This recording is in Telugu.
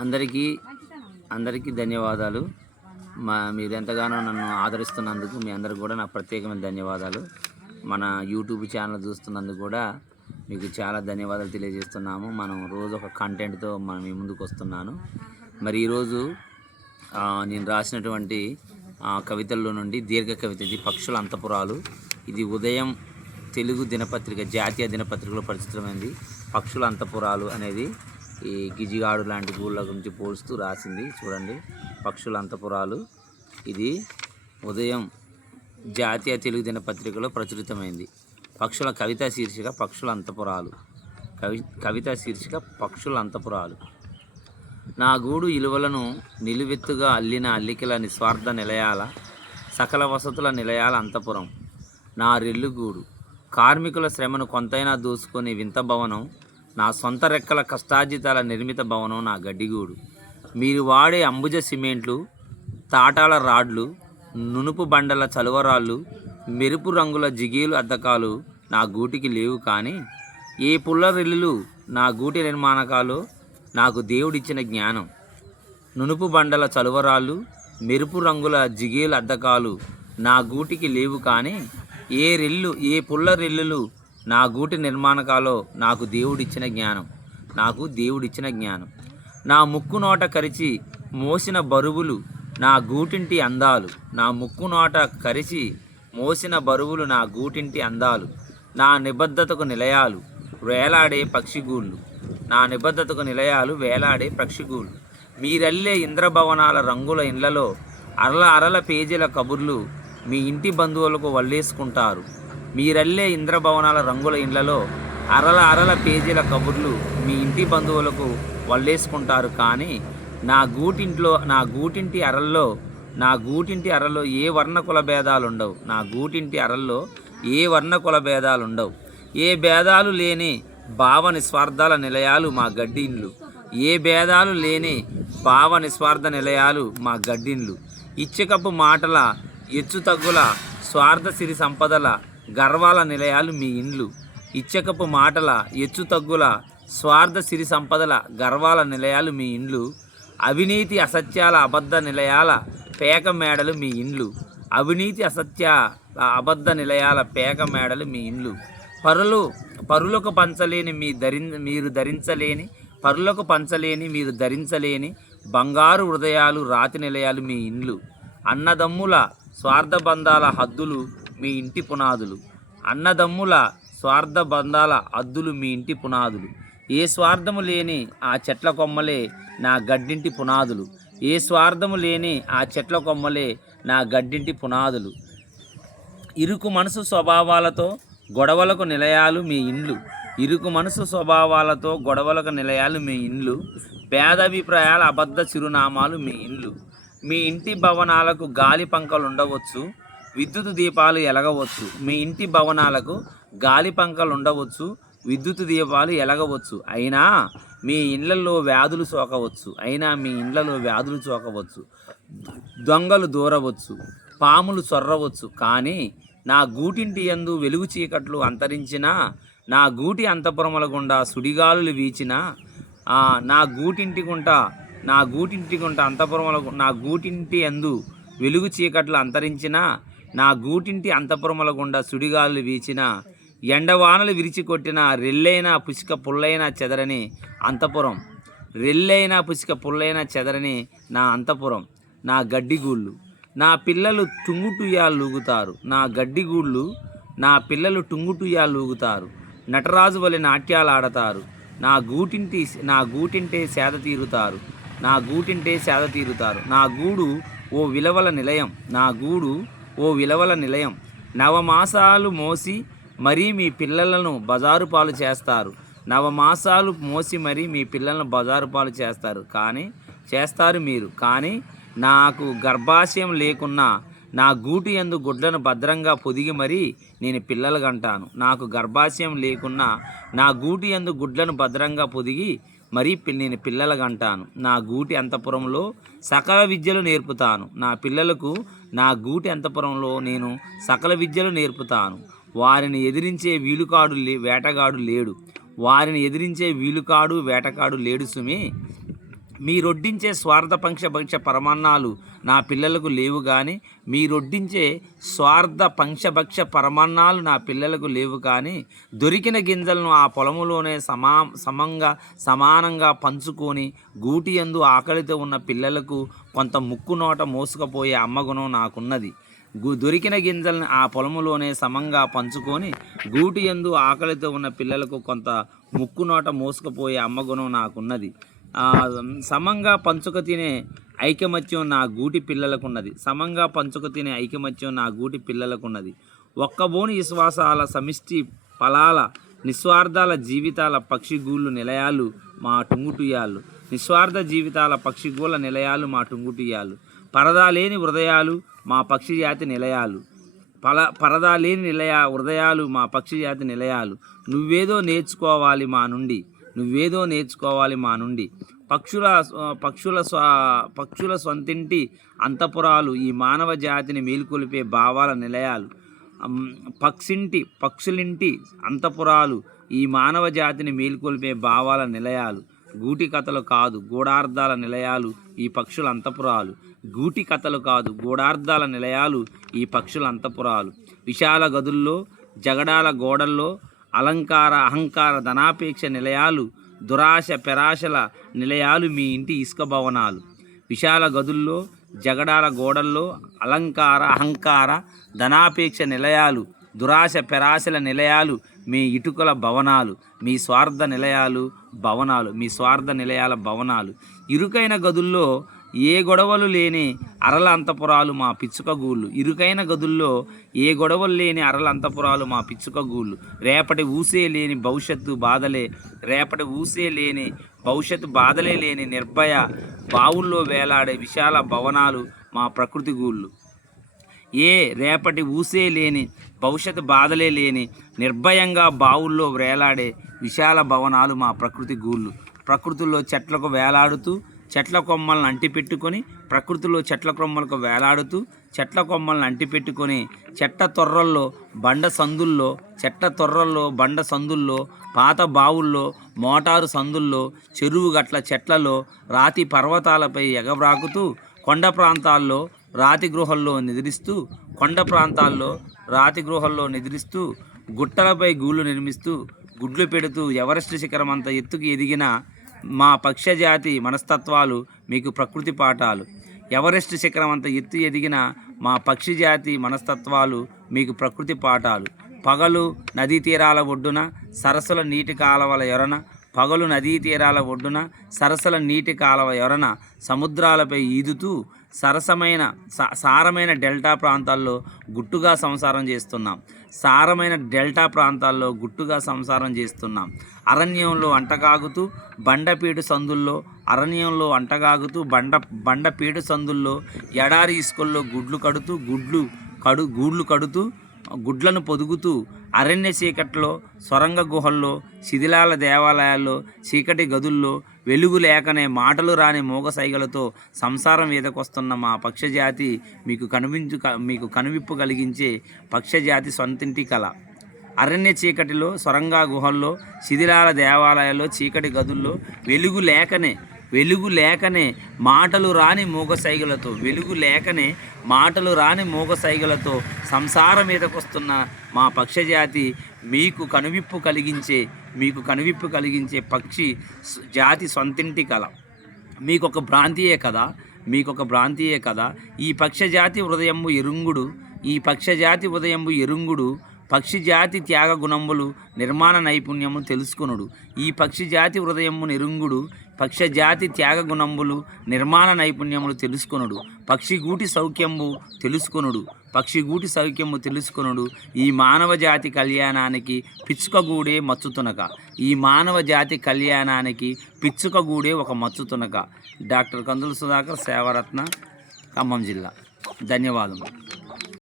అందరికీ అందరికీ ధన్యవాదాలు. మీరు ఎంతగానో నన్ను ఆదరిస్తున్నందుకు మీ అందరికి కూడా నా ప్రత్యేకమైన ధన్యవాదాలు. మన యూట్యూబ్ ఛానల్ చూస్తున్నందుకు కూడా మీకు చాలా ధన్యవాదాలు తెలియజేస్తున్నాము. మనం రోజు ఒక కంటెంట్తో మీ ముందుకు వస్తున్నాను. మరి ఈరోజు నేను రాసినటువంటి కవితల్లో నుండి దీర్ఘ కవిత, ఇది పక్షుల అంతపురాలు. ఇది ఉదయం తెలుగు దినపత్రిక, జాతీయ దినపత్రికలో ప్రచురితమైంది. పక్షుల అంతపురాలు అనేది ఈ గిజిగాడు లాంటి గూళ్ళ గురించి పోల్స్తూ రాసింది. చూడండి, పక్షుల అంతపురాలు. ఇది ఉదయం జాతీయ తెలుగు దినపత్రికలో ప్రచురితమైంది. పక్షుల కవితా శీర్షిక పక్షుల అంతపురాలు. కవితా శీర్షిక పక్షుల అంతపురాలు. నా గూడు ఇలువలను నిలువెత్తుగా అల్లిన అల్లికల నిస్వార్థ నిలయాల, సకల వసతుల నిలయాల అంతపురం నా రెల్లుగూడు. కార్మికుల శ్రమను కొంతైనా దూసుకొని వింత భవనం, నా సొంత రెక్కల కష్టార్జితాల నిర్మిత భవనం నా గడ్డిగూడు. మీరు వాడే అంబుజ సిమెంట్లు, తాటాల రాడ్లు, నునుపు బండల చలువరాళ్ళు, మెరుపు రంగుల జిగేలు అద్దకాలు నా గూటికి లేవు. కానీ ఏ పుల్లరెల్లులు నా గూటి నిర్మాణకాలు నాకు దేవుడిచ్చిన జ్ఞానం. నునుపు బండల చలువరాళ్ళు, మెరుపు రంగుల జిగేలు అద్దకాలు నా గూటికి లేవు. కానీ ఏ పుల్లరెల్లులు నా గూటి నిర్మాణకాలో నాకు దేవుడిచ్చిన జ్ఞానం. నా ముక్కు నోట కరిచి మోసిన బరువులు నా గూటింటి అందాలు. నా ముక్కు నోట కరిచి మోసిన బరువులు నా గూటింటి అందాలు. నా నిబద్ధతకు నిలయాలు వేలాడే పక్షిగూళ్ళు. మీరల్లే ఇంద్రభవనాల రంగుల ఇండ్లలో అరల పేజీల కబుర్లు మీ ఇంటి బంధువులకు వల్లేసుకుంటారు. మీరల్లే ఇంద్రభవనాల రంగుల ఇండ్లలో అరల పేజీల కబుర్లు మీ ఇంటి బంధువులకు వల్లేసుకుంటారు. కానీ నా గూటింటి అరల్లో ఏ వర్ణకుల భేదాలుండవు. ఏ భేదాలు లేని భావ నిస్వార్థాల నిలయాలు మా గడ్డిండ్లు. ఇచ్చకపు మాటల ఎచ్చుతగ్గుల స్వార్థ సిరి సంపదల గర్వాల నిలయాలు మీ ఇండ్లు. అవినీతి అసత్యాల అబద్ధ నిలయాల పేక మేడలు మీ ఇండ్లు. పరులకు పంచలేని మీరు ధరించలేని బంగారు హృదయాలు రాతి నిలయాలు మీ ఇండ్లు. అన్నదమ్ముల స్వార్థబంధాల హద్దులు మీ ఇంటి పునాదులు. ఏ స్వార్థము లేని ఆ చెట్ల కొమ్మలే నా గడ్డింటి పునాదులు. ఇరుకు మనసు స్వభావాలతో గొడవలకు నిలయాలు మీ ఇండ్లు. భేదాభిప్రాయాల అబద్ధ చిరునామాలు మీ ఇండ్లు. మీ ఇంటి భవనాలకు గాలి పంకలుండవచ్చు, విద్యుత్ దీపాలు ఎలగవచ్చు. అయినా మీ ఇండ్లలో వ్యాధులు సోకవచ్చు. దొంగలు దూరవచ్చు, పాములు చొర్రవచ్చు. కానీ నా గూటింటి యందు వెలుగు చీకట్లు అంతరించినా, నా గూటి అంతఃపురముల గుండా సుడిగాలులు వీచినా, నా గూటింటి యందు వెలుగు చీకట్లు అంతరించినా, నా గూటింటి అంతఃపురముల గుండా సుడిగాలులు వీచినా, ఎండవానలు విరిచికొట్టిన రెల్లైన పుసిక పుల్లైన చెదరని నా అంతఃపురం నా గడ్డిగూళ్ళు. నా పిల్లలు టుంగుటుయాలూగుతారు. నటరాజు వలె నాట్యాలు ఆడతారు. నా గూటింటే సేద తీరుతారు. నా గూడు ఓ విలవల నిలయం. నవమాసాలు మోసి మరీ మీ పిల్లలను బజారు పాలు చేస్తారు. చేస్తారు మీరు. కానీ నాకు గర్భాశయం లేకున్నా నా గూటి యందు గుడ్లను భద్రంగా పొదిగి మరీ నేను పిల్లలు కంటాను. నేను పిల్లలు కంటాను. నా గూటి అంతఃపురంలో సకల విద్యలు నేర్పుతాను. నా గూటి అంతఃపురంలో నేను సకల విద్యలు నేర్పుతాను. వారిని ఎదిరించే వేటగాడు లేడు సుమి. మీరొడ్డించే స్వార్థ పంచభక్ష పరమాన్నాలు నా పిల్లలకు లేవు కానీ మీరొడ్డించే స్వార్థ పంచభక్ష పరమాన్నాలు నా పిల్లలకు లేవు కానీ దొరికిన గింజలను ఆ పొలములోనే సమానంగా పంచుకొని గూటి యందు ఆకలితో ఉన్న పిల్లలకు కొంత ముక్కు నోట మోసుకుపోయే అమ్మగుణం నాకున్నది. దొరికిన గింజలను ఆ పొలములోనే సమంగా పంచుకొని గూటి యందు ఆకలితో ఉన్న పిల్లలకు కొంత ముక్కు నోట మోసుకుపోయే అమ్మగుణం నాకున్నది. సమంగా పంచుక తినే ఐకమత్యం నా గూటి పిల్లలకున్నది. సమంగా పంచుక తినే ఐకమత్యం నా గూటి పిల్లలకున్నది. ఒక్కబోని విశ్వాసాల సమిష్టి ఫలాల నిస్వార్థాల జీవితాల పక్షిగూళ్ళు నిలయాలు మా టుంగుటుయాలు. నిస్వార్థ జీవితాల పక్షిగూళ్ళ నిలయాలు మా టుంగుటుయాలు. పరదా లేని హృదయాలు మా పక్షి జాతి నిలయాలు. పరదా లేని హృదయాలు మా పక్షి జాతి నిలయాలు. నువ్వేదో నేర్చుకోవాలి మా నుండి పక్షుల సొంతింటి అంతఃపురాలు ఈ మానవ జాతిని మేలుకొలిపే భావాల నిలయాలు. పక్షులింటి అంతఃపురాలు ఈ మానవ జాతిని మేలుకొలిపే భావాల నిలయాలు. గూటి కథలు కాదు గూఢార్థాల నిలయాలు ఈ పక్షుల అంతఃపురాలు. గూటి కథలు కాదు గూఢార్థాల నిలయాలు ఈ పక్షుల అంతఃపురాలు. విశాల గదుల్లో జగడాల గోడల్లో అహంకార ధనాపేక్ష నిలయాలు. దురాశ పెరాశల నిలయాలు మీ ఇంటి ఇసుక భవనాలు. విశాల గదుల్లో జగడాల గోడల్లో అహంకార ధనాపేక్ష నిలయాలు. దురాశ పెరాశల నిలయాలు మీ ఇటుకల భవనాలు. మీ స్వార్థ నిలయాల భవనాలు. ఇరుకైన గదుల్లో ఏ గొడవలు లేని అరల అంతఃపురాలు మా పిచ్చుక గూళ్ళు. ఇరుకైన గదుల్లో ఏ గొడవలు లేని అరల అంతఃపురాలు మా పిచ్చుక గూళ్ళు. రేపటి ఊసే లేని భవిష్యత్తు బాధలే లేని నిర్భయ బావుల్లో వేలాడే విశాల భవనాలు మా ప్రకృతి గూళ్ళు. రేపటి ఊసే లేని భవిష్యత్తు బాధలే లేని నిర్భయంగా బావుల్లో వేలాడే విశాల భవనాలు మా ప్రకృతి గూళ్ళు. ప్రకృతిలో చెట్లకు వేలాడుతూ చెట్ల కొమ్మలను అంటిపెట్టుకొని చెట్ల కొమ్మలను అంటిపెట్టుకొని చెట్ల తొర్రల్లో బండ సందుల్లో పాత బావుల్లో మోటారు సందుల్లో చెరువు గట్ల చెట్లలో రాతి పర్వతాలపై ఎగబ్రాకుతూ కొండ ప్రాంతాల్లో రాతి గృహల్లో నిద్రిస్తూ గుట్టలపై గూళ్ళు నిర్మిస్తూ గుడ్లు పెడుతూ ఎవరెస్ట్ శిఖరం అంత ఎత్తుకు ఎదిగిన మా పక్షజాతి మనస్తత్వాలు మీకు ప్రకృతి పాఠాలు. ఎవరెస్ట్ శిఖరం అంత ఎత్తు ఎదిగిన మా పక్షిజాతి మనస్తత్వాలు మీకు ప్రకృతి పాఠాలు. పగలు నదీ తీరాల ఒడ్డున సరస్సుల నీటి కాలవ యొరన సముద్రాలపై ఈదుతూ సారమైన డెల్టా ప్రాంతాల్లో గుట్టుగా సంసారం చేస్తున్నాం. అరణ్యంలో అంటగాగుతూ బండపీడు సందుల్లో ఎడారి ఇసుకల్లో గూళ్ళు కడుతూ గుడ్లను పొదుగుతూ అరణ్య చీకట్లో సొరంగ గుహల్లో శిథిలాల దేవాలయాల్లో చీకటి గదుల్లో వెలుగు లేకనే మాటలు రాని మూగసైగలతో సంసారం ఈదకొస్తున్న మా పక్షజాతి మీకు కనువిప్పు కలిగించే పక్షజాతి సొంతింటి కళ. అరణ్య చీకటిలో సొరంగ గుహల్లో శిథిలాల దేవాలయాల్లో చీకటి గదుల్లో వెలుగు లేకనే మాటలు రాని మూగసైగలతో సంసారం మీదకొస్తున్న మా పక్షజాతి మీకు కనువిప్పు కలిగించే పక్షి జాతి సొంతింటి కళ. మీకొక భ్రాంతియే కదా ఈ పక్షజాతి హృదయంబు ఎరుంగుడు. పక్షిజాతి త్యాగ గుణంబులు నిర్మాణ నైపుణ్యము తెలుసుకొనుడు. ఈ పక్షిజాతి హృదయము నిరుంగుడు. పక్షజాతి త్యాగ గుణంబులు నిర్మాణ నైపుణ్యములు తెలుసుకొనుడు. పక్షిగూటి సౌఖ్యము తెలుసుకొనుడు. ఈ మానవ జాతి కళ్యాణానికి పిచ్చుకగూడే ఒక మచ్చుతునక. డాక్టర్ కందుల సుధాకర్, సేవరత్న, ఖమ్మం జిల్లా. ధన్యవాదములు.